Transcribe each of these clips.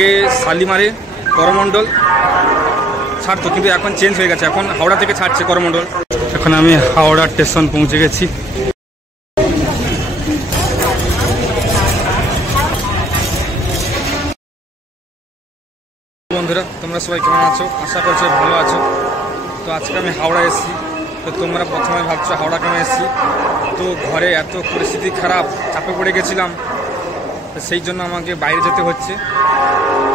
আগে শালিমারে করমণ্ডল ছাড়তো, কিন্তু এখন চেঞ্জ হয়ে গেছে, এখন হাওড়া থেকে ছাড়ছে করমণ্ডল। এখন আমি হাওড়া স্টেশন পৌঁছে গেছি। বন্ধুরা, তোমরা সবাই কেমন আছো? আশা করছি ভালো আছো। তো আজকে আমি হাওড়া এসেছি। তো তোমরা প্রথমে ভাবছো হাওড়া কেন এসেছি, তো ঘরে এত পরিস্থিতি খারাপ, চাপে পড়ে গেছিলাম, তো সেই জন্য আমাকে বাইরে যেতে হচ্ছে।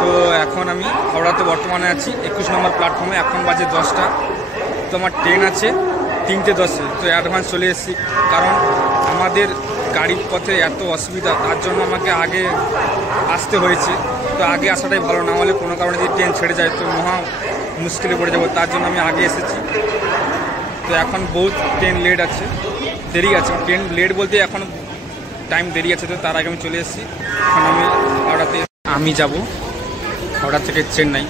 তো এখন আমি হাওড়াতে বর্তমানে আছি 21 নম্বর প্ল্যাটফর্মে। এখন বাজে 10টা। তো আমার ট্রেন আছে 3:10-এ। তো অ্যাডভান্স চলে এসেছি, কারণ আমাদের গাড়ির পথে এত অসুবিধা, তার জন্য আমাকে আগে আসতে হয়েছে। তো আগে আসাটাই ভালো, না হলে কোনো কারণে যদি ট্রেন ছেড়ে যায় তো মহা মুশকিলে পড়ে যাবো, তার জন্য আমি আগে এসেছি। তো এখন বহুত ট্রেন লেট আছে, দেরি আছে। ট্রেন লেট বলতে এখন টাইম দেরি আছে, তো তার আগে আমি চলে এসেছি। এখন আমি হাওড়াতে যাব হাওড়া থেকে চেন্নাই।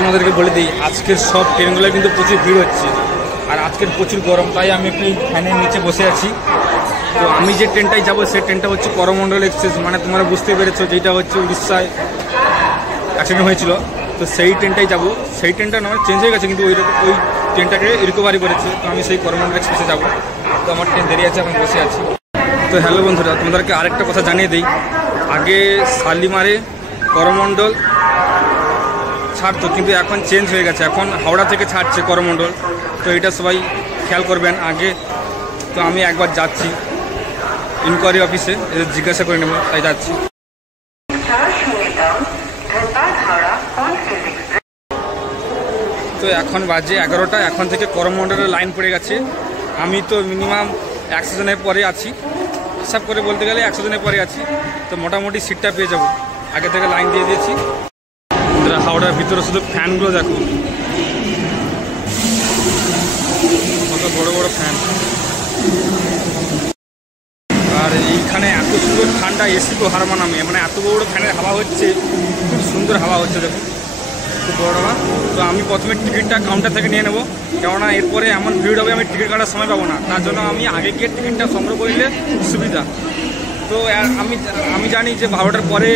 তোমাদেরকে বলে দিই, আজকের সব ট্রেনগুলো কিন্তু প্রচুর ভিড় হচ্ছে, আর আজকের প্রচুর গরম, তাই আমি একটু ফ্যানের নিচে বসে আছি। তো আমি যে ট্রেনটায় যাবো সেই ট্রেনটা হচ্ছে করমণ্ডল এক্সপ্রেস, মানে তোমরা বুঝতে পেরেছো, যেটা হচ্ছে উড়িষ্যায় অ্যাক্সিডেন্ট হয়েছিল। তো সেই ট্রেনটাই যাবো। সেই ট্রেনটা নয়, চেঞ্জ হয়ে গেছে, কিন্তু ওই ট্রেনটাকে রিকভারি করেছে। তো আমি সেই করমণ্ডল এক্সপ্রেসে যাবো। তো আমার ট্রেন দেরি আছে, আমি বসে আছি। তো হ্যালো বন্ধুরা, তোমাদেরকে আরেকটা কথা জানিয়ে দিই, আগে শালিমারে করমণ্ডল ছাড়তো, কিন্তু এখন চেঞ্জ হয়ে গেছে, এখন হাওড়া থেকে ছাড়ছে করমণ্ডল। তো এটা সবাই খেয়াল করবেন আগে। তো আমি একবার যাচ্ছি ইনকোয়ারি অফিসে, জিজ্ঞাসা করে নেব, তাই যাচ্ছি। তো এখন বাজে 11টা। এখন থেকে করমণ্ডলের লাইন পড়ে গেছে। আমি তো মিনিমাম 100 জনের পরে আছি, হিসাব করে বলতে গেলে 100 জনের পরে আছি। তো মোটামুটি সিটটা পেয়ে যাব, আগে থেকে লাইন দিয়ে দিয়েছি। হাওড়ার ভিতরে শুধু ফ্যানগুলো দেখো, কত বড় বড় ফ্যান। আর এইখানে এত সুন্দর ঠান্ডা, এসি তো হার মানাবে, মানে এত বড় ফ্যানের হাওয়া হচ্ছে, খুব সুন্দর হাওয়া হচ্ছে, দেখো খুব বড় হাওয়া। তো আমি প্রথমে টিকিটটা কাউন্টার থেকে নিয়ে নেবো, কেননা এরপরে এমন ভিড় হবে আমি টিকিট কাটার সময় পাবো না, তার জন্য আমি আগে গিয়ে টিকিটটা সংগ্রহ করলে সুবিধা। তো আমি জানি যে 12টার পরে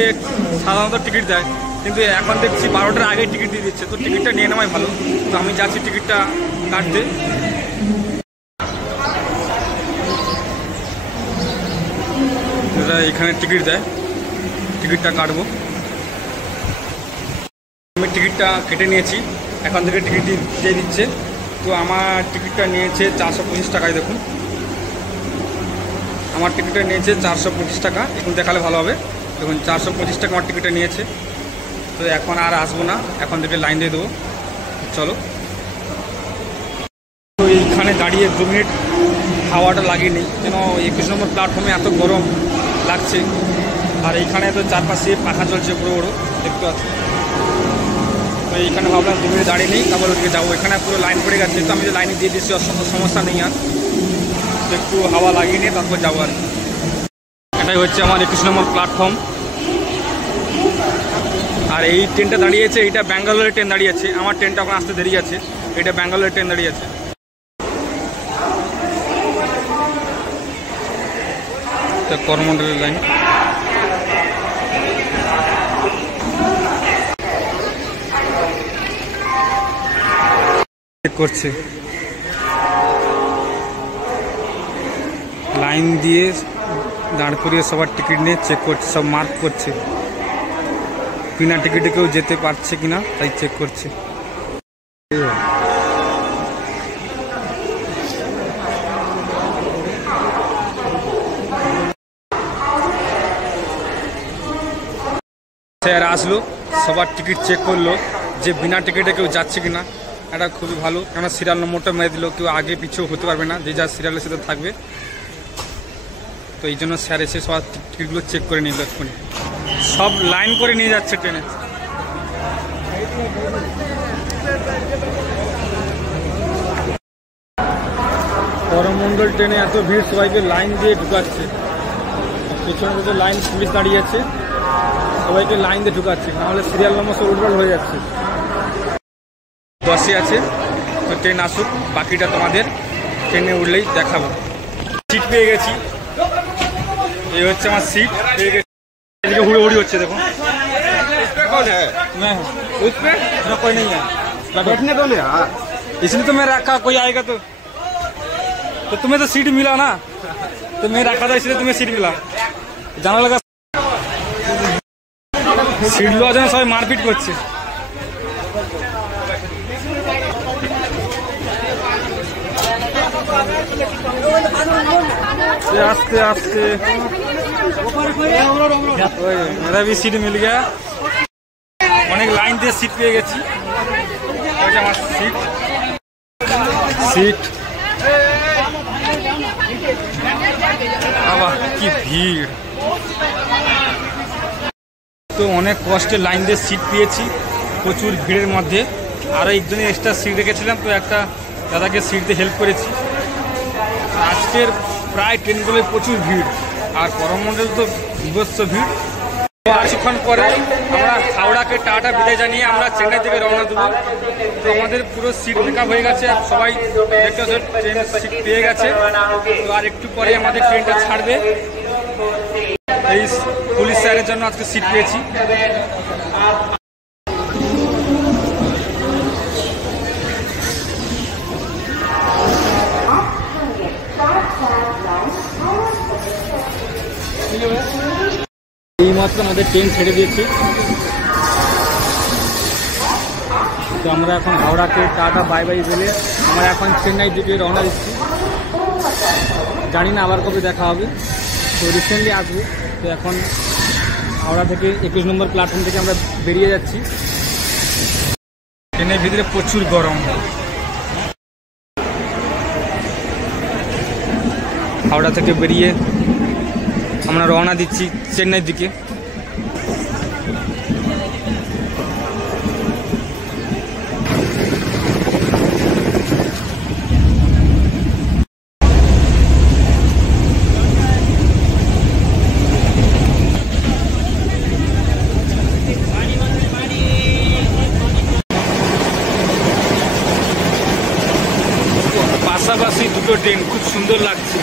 সাধারণত টিকিট দেয়, কিন্তু এখন দেখছি 12টার আগে টিকিট দিয়ে দিচ্ছে। তো টিকিটটা নিয়ে নেওয়াই ভালো। তো আমি যাচ্ছি টিকিটটা কাটতে। এখানে টিকিট দেয়, টিকিটটা কাটবো। আমি টিকিটটা কেটে নিয়েছি, এখন থেকে টিকিট দিয়ে দিচ্ছে। তো আমার টিকিটটা নিয়েছে 425 টাকায়। দেখুন আমার টিকিটটা নিয়েছে 425 টাকা। এখন দেখালে ভালো হবে। দেখুন 425 টাকা আমার টিকিটটা নিয়েছে। তো এখন আর আসবো না, এখন থেকে লাইন দিয়ে দেবো। চলো। তো এইখানে দাঁড়িয়ে 2 মিনিট হাওয়াটা লাগিয়ে নিই, যেন 21 নম্বর প্ল্যাটফর্মে এত গরম লাগছে। আর এইখানে তো চারপাশে পাখা চলছে বড়ো বড়ো, দেখতে পাচ্ছি। তো এইখানে ভাবলাম 2 মিনিট দাঁড়িয়ে নেই, তারপর ওদিকে যাবো। এখানে পুরো লাইন পড়ে গেছে, তো আমি যে লাইনে দিয়ে দিচ্ছি, সমস্যা নেই। আর একটু হাওয়া লাগিয়ে নিয়ে তারপর যাবো। আর এটাই হচ্ছে আমার 21 নম্বর প্ল্যাটফর্ম। আর এই ট্রেনটা দাঁড়িয়েছে, এইটা ব্যাঙ্গালোরের ট্রেন দাঁড়িয়েছে। আমার ট্রেনটা এখন আসতে দেরি আছে, এটা ব্যাঙ্গালোরের ট্রেন দাঁড়িয়েছে। তো করমণ্ডলের লাইন। চেক করছে, লাইন দিয়ে দাঁড় করিয়ে সবার টিকিট নিয়ে চেক করছে, সব মার্ক করছে, বিনা টিকিটে কেউ যেতে পারছে কিনা তাই চেক করছে। স্যার আসলো, সবার টিকিট চেক করলো যে বিনা টিকিটে কেউ যাচ্ছে কিনা। এটা খুবই ভালো, কেন সিরিয়াল নম্বরটা মেরে দিল, কেউ আগে পিছিয়ে হতে পারবে না, যে যা সিরিয়ালের সাথে থাকবে। তো এই জন্য স্যার এসে সব টিকিটগুলো চেক করে নিল, এক্ষুনি সব লাইন করে নিয়ে যাচ্ছে ট্রেনে। করমণ্ডল ট্রেনে এত ভিড়, সবাইকে লাইন দিয়ে ঢুকাচ্ছে। পেছনে দুটো লাইন পুলিশ দাঁড়িয়ে আছে, সবাইকে লাইন দিয়ে ঢুকাচ্ছে, নাহলে সিরিয়াল নম্বর সব উল্টোপাল্ট হয়ে যাচ্ছে। 10-এ আছে, তো ট্রেন আসুক, বাকিটা তোমাদের ট্রেনে উঠলেই দেখাবো। সিট পেয়ে গেছি, এই হচ্ছে আমার সিট পেয়ে গেছি। এদিকে হুড়োহুড়ি হচ্ছে দেখো। कोई नहीं है, बैठने दो ना, इसलिए तो मैं रखा, कोई आएगा तो तुम्हें तो सीट मिला ना, तो मैं रखा था इसलिए तुम्हें सीट मिला। जाना लगा सीट लो जाना, सबाई मारपिट करছে। आस्ते आस्ते मेरा भी सीट मिल गया, অনেক লাইন দিয়ে সিট পেয়ে গেছি। আমার সিট সিট বাবা কি ভিড়, তো অনেক কষ্টে লাইন দিয়ে সিট পেয়েছি প্রচুর ভিড়ের মধ্যে। আরও একজনের এক্সট্রা সিট রেখেছিলাম, তো একটা দাদাকে সিট দিয়ে হেল্প করেছি। আজকের প্রায় ট্রেনগুলোয় প্রচুর ভিড়, আর করমণ্ডল তো বিভৎস ভিড়। কিছুক্ষণ পরে আমরা হাওড়াকে টাটা বিদায় জানিয়ে আমরা চেন্নাই থেকে রওনা দেবো। তো আমাদের পুরো সিট পিকআপ হয়ে গেছে, সবাই দেখতে ট্রেন সিট পেয়ে গেছে। তো আর একটু পরে আমাদের ট্রেনটা ছাড়বে। এই পুলিশ স্যারের জন্য আজকে সিট পেয়েছি। এইমাত্র আমাদের ট্রেন ছেড়ে দিয়েছি, তো আমরা এখন হাওড়াকে টাটা বাই বাই বলে আমরা এখন চেন্নাই দিকে রওনা দিচ্ছি। জানি না আবার কবে দেখা হবে, তো রিসেন্টলি আসবো। তো এখন হাওড়া থেকে 21 নম্বর প্ল্যাটফর্ম থেকে আমরা বেরিয়ে যাচ্ছি। ট্রেনের ভিতরে প্রচুর গরম। হাওড়া থেকে বেরিয়ে আমরা রওনা দিচ্ছি চেন্নাইয়ের দিকে। পাশাপাশি দুটো ট্রেন, খুব সুন্দর লাগছে।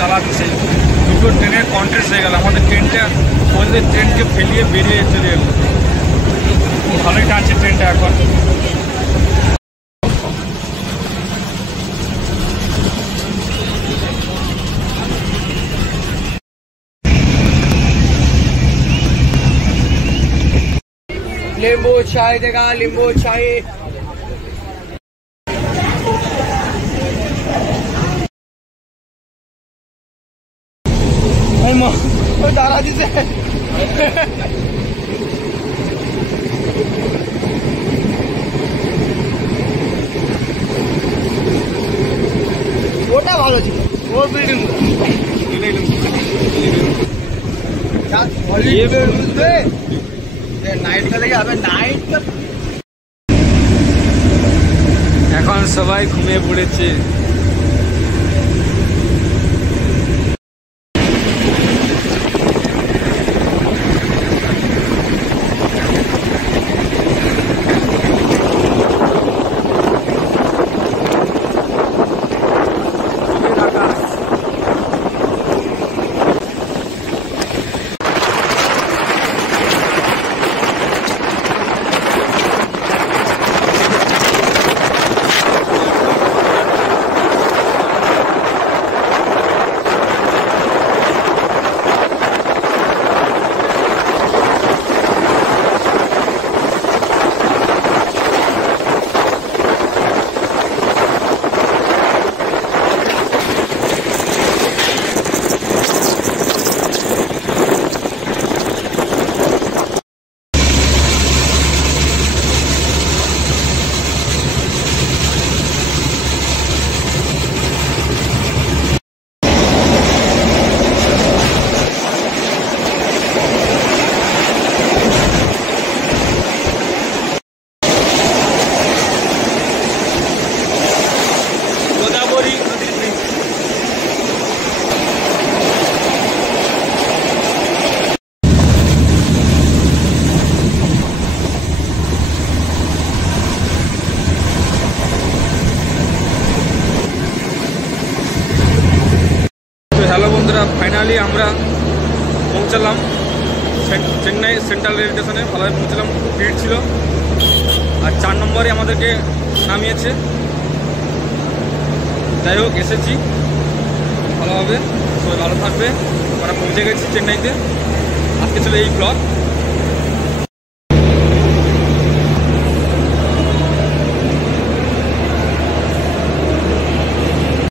চালাচ্ছে, দুটো ট্রেনের কন্ট্রাস্ট হয়ে গেল। আমাদের ট্রেনটা ওদের ট্রেনকে ফেলিয়ে বেরিয়ে চলে এলো। ভালোই টানছে ট্রেনটা এখন। नींबू चाय देगा, नींबू चाय। दादाजी से ওটা ভালো ছিল, ও বিল্ডিং নাইট খেলে যাবে। নাইট এখন সবাই ঘুমিয়ে পড়েছে। বন্ধুরা ফাইনালি আমরা পৌঁছালাম চেন্নাই সেন্ট্রাল রেল স্টেশনে, ভালোভাবে পৌঁছলাম, খুব ভিড় ছিল। আর 4 নম্বরে আমাদেরকে নামিয়েছে। যাই হোক, এসেছি ভালোভাবে, সবাই ভালো থাকবে। আমরা পৌঁছে গেছি চেন্নাইতে। আজকে ছিল এই ব্লগ।